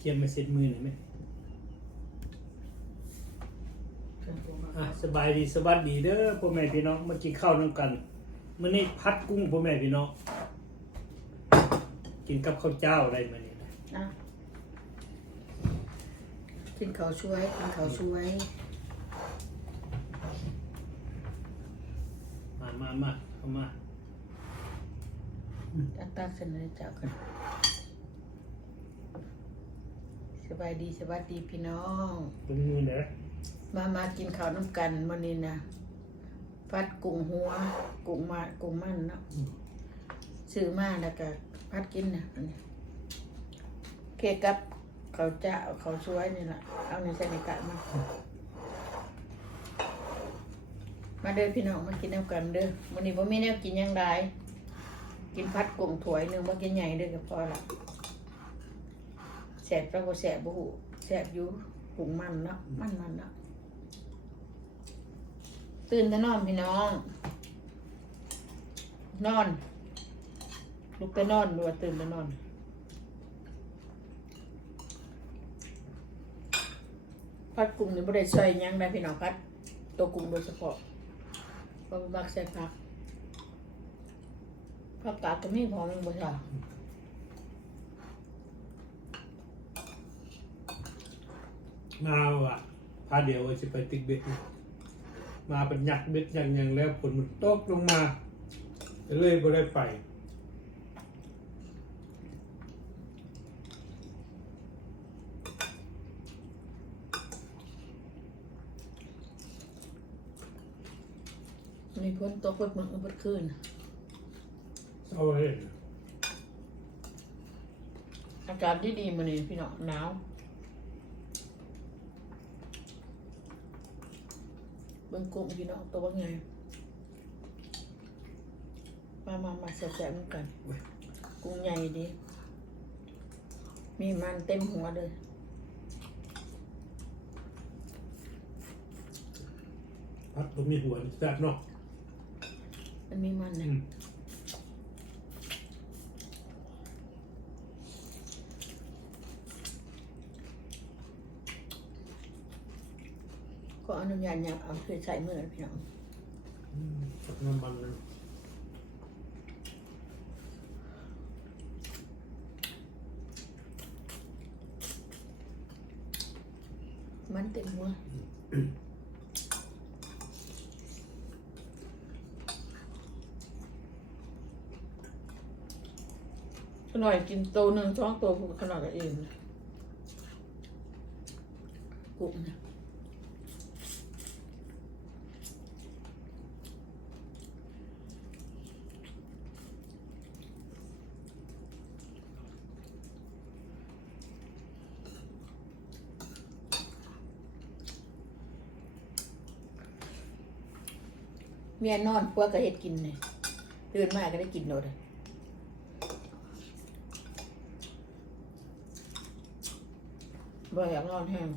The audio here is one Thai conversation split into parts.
เตรียมมาเสร็จมือหน่อยไหมเครื่องปรุงอะสบายดีสวัสดีเด้อพ่อแม่พี่น้องมากินข้าวน้ำกันมื้อนี้พัดกุ้งพ่อแม่พี่น้องกินกับข้าวเจ้าอะไรมาเนี่ยนะนะกินข้าวช่วยกินข้าวช่วย มามามาเข้ามาตักตักเสร็จเลยเจ้ากันส บายดีสวัสดีพี่น้อง เป็นมือเด้อมามากินข้าวน้ำกันมื้อนี้นะพัดกุ้งหัวกุ้งมากุ้งมันเนาะซื้อมาแล้วก็พัดกินนะอันนี้เคกับข้าวเจ้าข้าวช่วยนี่แหละเอาในใส่ในกะมามาเด้อพี่น้องมากินน้ำกันเด้อมื้อนี้บ่มีแนวกินหยังไดกินพัดกุ้งถ้วยหนึงบ่กินใหญ่เด้อก็พอละ แซ่บแล้วก็แซ่บบ่ฮู้แซ่บอยู่กุ้งมันเนาะมันมันเนาะตื่นแต่นอนพี่น้อง นอน ลุกแต่นอนหรือว่าตื่นแต่นอนพัดกลุ่มนี่บ่ได้ใส่หยังได้พี่น้องพัด ตัวกลุ่มโดยเฉพาะเพราะว่ามักใส่ผักผักกาดก็มีพร้อมบ่ใช่ มาว่ะพาเดี๋ยวว่าจะไปติ๊กเบ็ดนะมาเป็นยักเบ็ดอย่างอย่างแล้วฝนมันตกลงมาเลยบ่ได้ไปมีพ้นตกเบิดมื้อเบิดคืนเอาไว้อากาศดีๆมื้อนี้พี่น้องหนาว เบิ่งกุ้งพี่น้องตัวว่าไง มามามาแซ่บๆเหมือนกันกุ้งใหญ่ดี มีมันเต็มหัวเลยพัดตัวมีหัวแซ่บเนาะมันมีมันอืนะ มก็อนุญาตอยากเอาคือใส่มือนะพี่น้องอืมกับน้ำมันนะมันเต็มหัวขน่อยกินโตหนึ่งท้องโตผูกขนาดกับเองนะกุ้งนะ เมียนอนพัวก็เห็ดกินเลยตื่นมาก็ได้กินโดดบ่อยากนอนแห้ง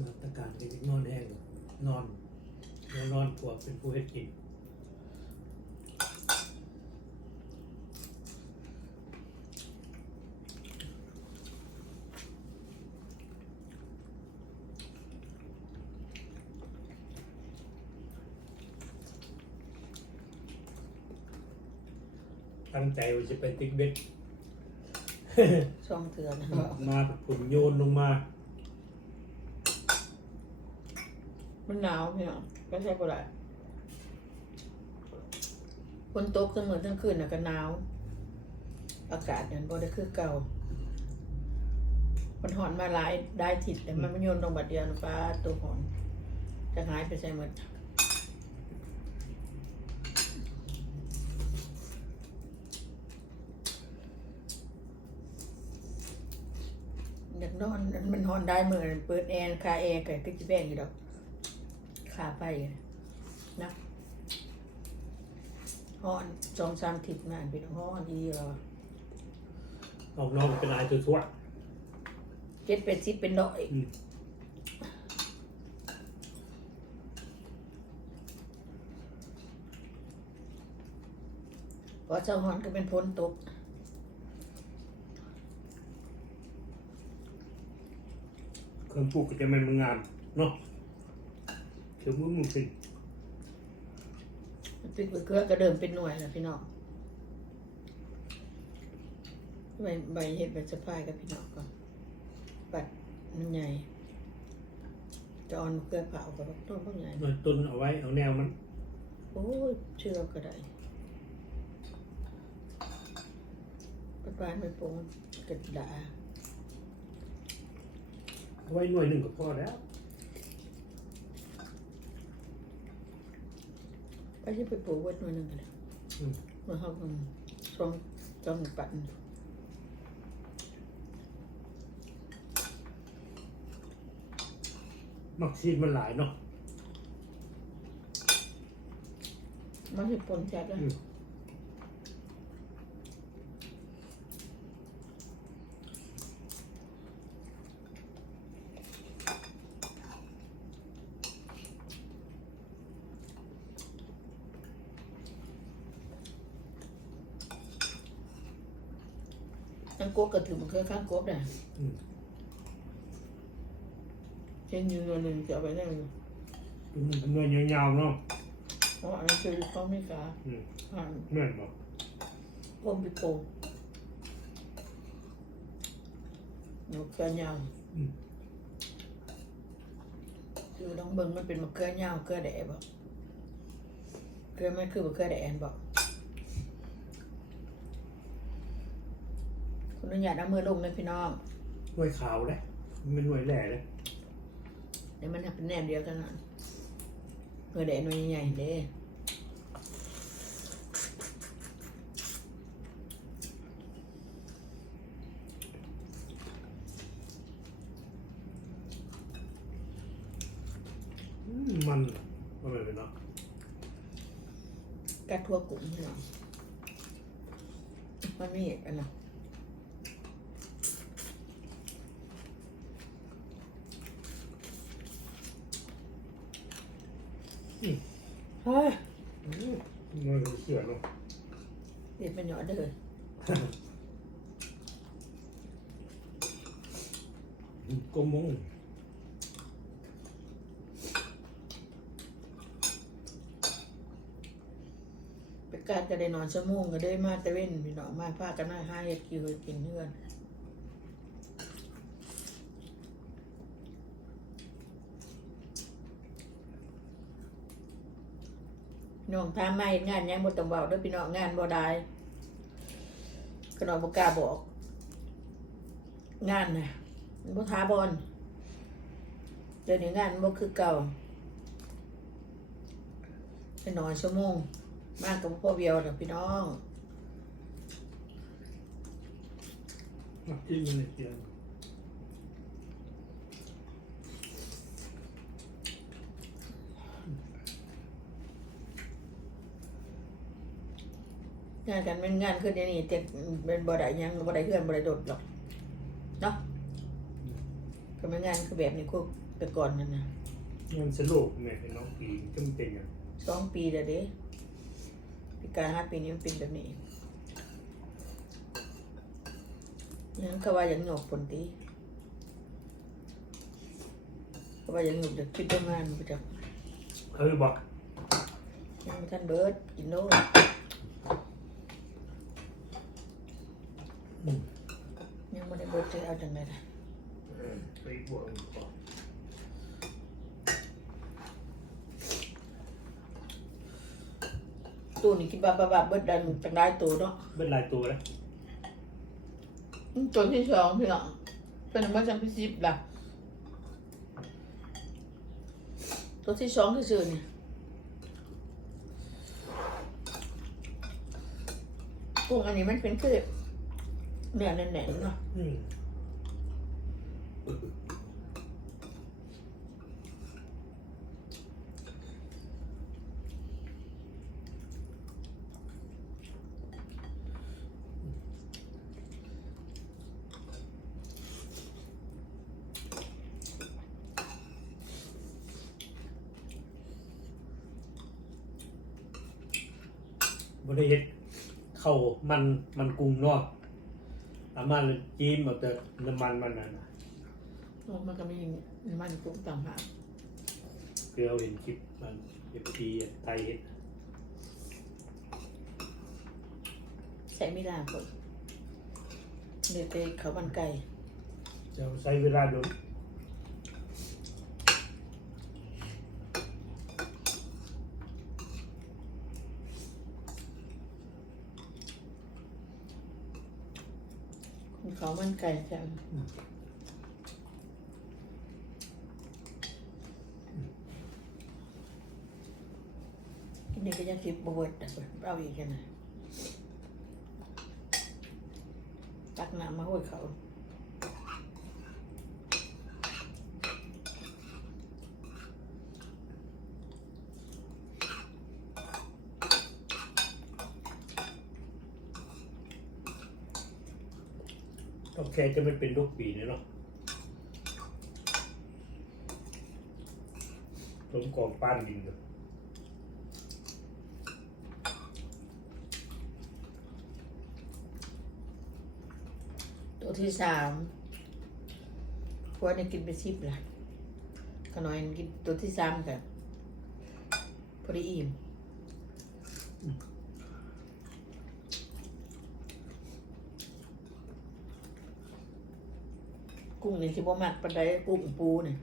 มาตรการเด็กๆนอนแห้งนอน นอนนอนผัวเป็นผู้เห็ดกิน งใจว่าจะไปติ๊กเบ็ด ช่องเถื่อนนะมาผุนโยนลงมา มันหนาวพี่น้องก็ใช่ก็ได้ฝนตกเสมอทั้งคืนน่ะก็หนาว อากาศเนี่ยบ่ได้คือเก่า มันหอนมาหลายได้ทิศแต่มันไม่โยนลงบัดเดียวนะฟ้าตัวหอนจะหายไปใส่หมด อยากนอนมันหอนได้เหมือนเปิดแอร์คาแอร์ก็ก็จะแบ่งอยู่ดอกขาไปนะหอนสองสามทิศนานเป็นหอนดีเหรอออกนอกเป็นลายตัวทั่วเจ็ดเป็ดสิบเป็นดอยอืมพอเจ้าหอนก็เป็นพ้นตก รื่องปลูกก็จะมันมันงามเนาะเชื่อมึงมึงสิพริกมะเขือก็เดิมเป็นหน่วยแล้วพี่น้องใบใบเห็ดใบสะพายกับพี่น้องก่อนปัดมันใหญ่จะออนมะเขือเผากับต้นพวกใหญ่หน่อยต้นเอาไว้เอาแนวมัน โอ้ยเชื่อก็ได้ปัดปานไปโปงกระดาษเอา ไว้หน่วยหนึ่งก็พอแล้ว ไปที่ไปปลูกไว้หน่วยหนึ่งกันเลยอืมเมื่อเขากำลังช่องจ้องปัดมักซีดมันหลายเนาะ มันจะปนแจ๊ดแล้วอืม ทั้งกบก็ถือมันเคยข้างกบได้อืม เช่นยืนตัวหนึ่งจะเอาไปได้ไหมหน่วยยาวๆเนาะ เพราะอันนั้นคือเขาไม่กล้าอืม อ่านแม่นบอกก้มไปโปงมะเขือยาวอืมคือน้องเบิ้งมันเป็นมะเขือยาวเขือแดดบอกเขือไม่คือมะเขือแดดบอกคุณ อนุญาตเอามือลงเลยพี่น้องหน่วยขาวเลยมันเป็นหน่วยแหล่เลยเดี๋ยวมันทำเป็นแนวเดียวกันนะเขือแดดหน่วยใหญ่ๆเด้อืมมันมันเป็นเนาะกัดทั่วกลุ่มพี่น้องมันไม่เห็นกันนะ เฮ้ยอืมหน่วยเป็นเสือเนาะเด็ดมันหยอดเด้อก็มงไปการก็ได้นอนชั่วโมงก็ได้มาแตะเว้นพี่น้องมาพากันมาห้าเห็ดกิวกินเพื่อน น้องทามมาเห็นงานยังบ่ต้องเบาด้อพี่น้องงานบ่ได้ก็น้อนบ่กล้าบอก งานน่ะบ่ท้าบอลเดี๋ยวนี้งานบ่คือเก่าไปนอนชั่วโมงมากกับพ่อเบียวนะพี่น้องกจิ้มมันในเตียง งานกันเป็นงานขึ้นเดี๋ยวนี้แต่เป็นบ่ได้หยังบ่ได้เพื่อนบ่ได้โดดหรอกเนาะก็เป็นงานคือแบบนี้คุกแต่ก่อนนั่นนะมันสโลกแม่เป็นน้องปีก็มันเป็นอย่างสองปีแล้วเด้ปีการห้าปีนี้มันเป็นแบบนี้ยังเขาว่ายังหยกผลตีเขาว่ายังหยกเด็กคิดว่างานไปจับเออบอกยังไม่ทันเบิร์ดกินโน่ อืม ยังไม่ได้เบิร์ดจะเอาจังไงล่ะไปบวกมันก่อนตัวนี้กินบาบาบาเบิดดันจังได้ตัวเนาะเป็นลายตัวแล้วอืมตัวที่สองพี่น้องเป็นมาจังพิซิบล่ะตัวที่สองที่สื่อนี่กุ้งอันนี้มันเป็นคือ เนื้อแน่นๆเนาะอืมบริเฮ็ดเข้ามันมันกุ้งเนาะ อามาเลยจิ้มเอาแต่น้ำมันมันน่ะนะโอ้มันก็มีมันกุ้งต่างหากคือเราเห็นคลิปมันเอฟซีไทยเห็นใส่ไม่ได้คนเดี๋ยวไปเขาบันไก่ จะใช้เวลาโดน เขามันไก่จังกินนี่ก็จะสิบบวชแต่เอาอีกกันนะตักน้ำมาห้วยเขา โอเคจะไม่เป็นลูกปีนี่เนาะผมกองป้านดินเลยตัวที่สามพวกนี้กินไปชิบละขน้อยกินตัวที่สามกันพอดีอิ่ม กุ้งนี่ที่บ่มักปานใดกุ้งปูเนี่ย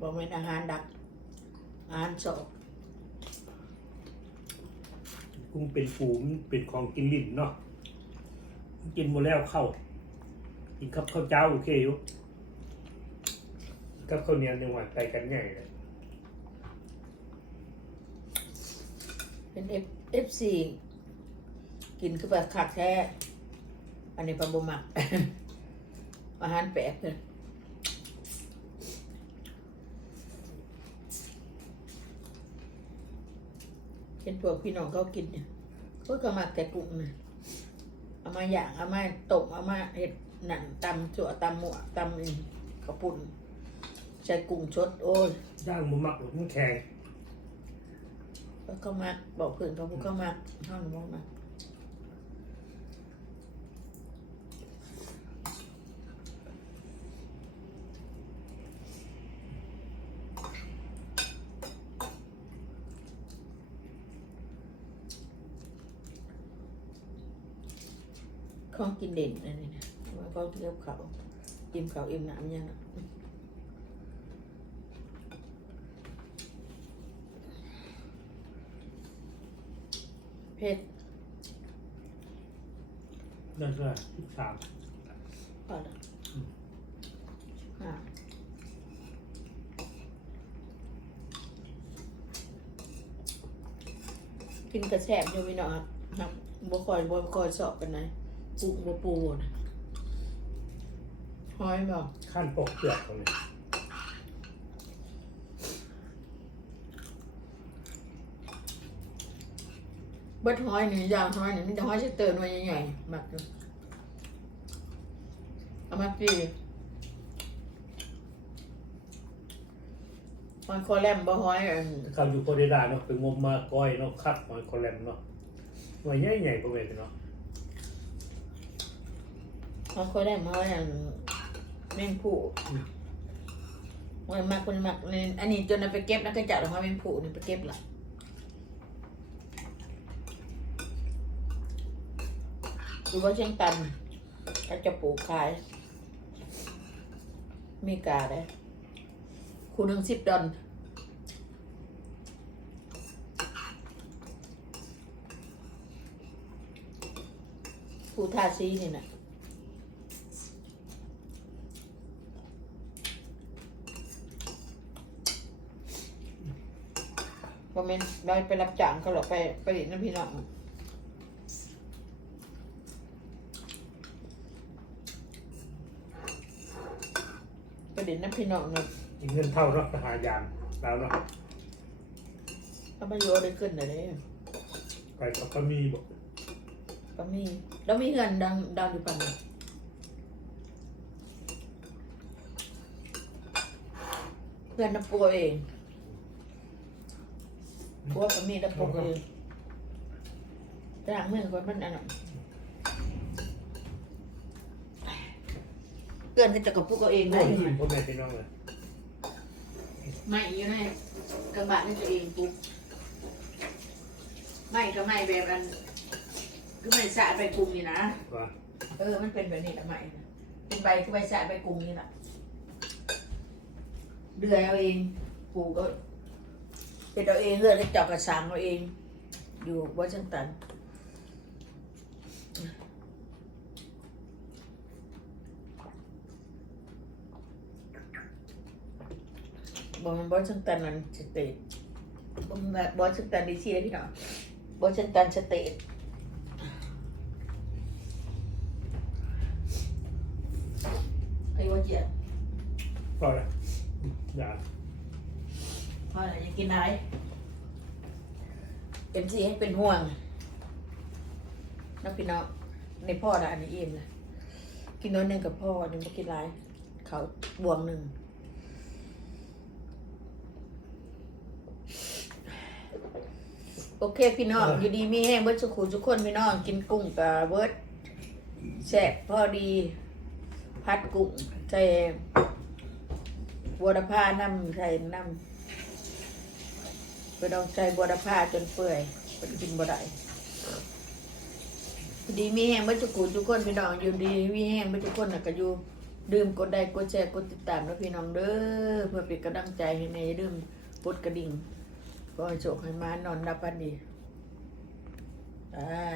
บ่แม่นอาหารดัก อาหารสอบกุ้งเป็นปูมนเป็นของกินลิ้นเนาะกินหมดแล้วเข้ากินกับข้าวเจ้าโอเคอยู่กับข้าวเหนียวยังหวานไปกันง่ายเลยเป็นเอฟเอฟซีกินคือแบบคักแท้อันนี้ปลาบ่มัก อาหารแปลกเลยเห็นพวกพี่น้องเขากินเนี่ยเขาก็มักแต่กุ้งนะเอามาย่างเอามาต้มเอามาเห็ดหนังตำจั่วตำหมวตำนี่กระปุ่นใส่กุ้งชดโอ้ยย่างมันมักหรือมันแข็งแล้วก็มักบอกเพื่อนเขาพวกเขามักห้ามมองมา ของกินเด่นอันนี้นะว่าเขาเทียบเขาอิ่มเขาอิ่มหนามยังอะเผ็ดนั่นก็สิบสามพอละอะกินกระแสบอยู่พี่น้องครับครับบ่คอยบ่คอยสอบกันไหน ปุกบ่ปูนะหอยบอกขั้นปอกเปลือกเขาเลยเบิดหอยนี่ยาวหอยนี่มันจะหอยจะเตือนไว้ใหญ่ๆมักอยู่เอามาปีหอยคอแลมบ่หอยอันเขาอยู่โคเดดาเนาะไปงมมาก้อยเนาะคัดหอยคอแลมเนาะหน่วยใหญ่ใหญ่ๆประเวณเนาะ หอยคอแลมหอยอันแมงผู้หอมักคนมักนี่อันนี้จนเอาไปเก็บนะก็จัดหอยแมงผู้นี่ไปเก็บละดูว่าเชียงตันก็จะปลูกขาย มีกาได้คูหนึ่งสิบดอนผู้ทาซีนี่นะ บ่แม่นเราไปรับจ้างเขาหรอกไปไปเห็นน้ำพี่น้องไปเด่นน้ำพี่น้องเนาะเงินเท่าเนาะทหารยานแล้วเนาะถ้ามาโยได้ขึ้นเลยไปกับก็มีบอกก็มีแล้วมีเงินดังดังอยู่ปันนี้เพื่อนน้ำปัวเอง ปัวก็มีน้ำปัวเองแต่หลังมือคนมันอันนั้นเกินก็จะกับพวกเขาเองโอ้ได้ยยิ้มพ่อแม่พี่น้องเลยไม่อยู่ในกระบะนี่ตัวเองปุ๊บไม่ก็ไม่แบบอันคือไม่สะไปกรุงนี่นะว่าเออมันเป็นแบบนี้แหละไม่นะเป็นใบคือใบสะไปกรุงนี่แหละเดือยเอาเองปลูกก็ เป็นเอาเองเลือดได้เจอกกระสังเอาเอง อยู่วอชิงตันบอกมันบอชิงตันมันสเตทบอกมันบอชิงตันดีซีเลยพี่น้องบอชิงตันสเตทไอ้วัวเจียดพอละอย่า พออะไรจะกินอะไรเอ็มซีให้เป็นห่วงน้องพี่น้องในพ่อละอันนี้อิ่มเลยกินน้อยหนึ่งกับพ่อหนึ่งไม่กินไรเขาบวงหนึ่งโอเคพี่น้องอยู่ดีมีแห้งเบิร์ดสุขุทุกคนพี่น้องกินกุ้งกับเบิร์ดแซ่บพอดี พัดกุ้งใส่บัวดาผ้าน้ำใส่น้ำ ไปลองใส่บัวดาผ้าจนเปื่อยเป็นกินบ่ได้พอดีมีแห้งเมื่อจุกูทุกคนพี่น้องอยู่ดีมีแห้งเมื่อทุกคนน่ะก็อยู่ดื่มกดได้กดแชร์กดติดตามแล้วพี่น้องเด้อเพื่อเป็นกำลังใจให้ในดื่มกดกระดิ่งก็ให้โชคให้มานอนรับพันดีอ่า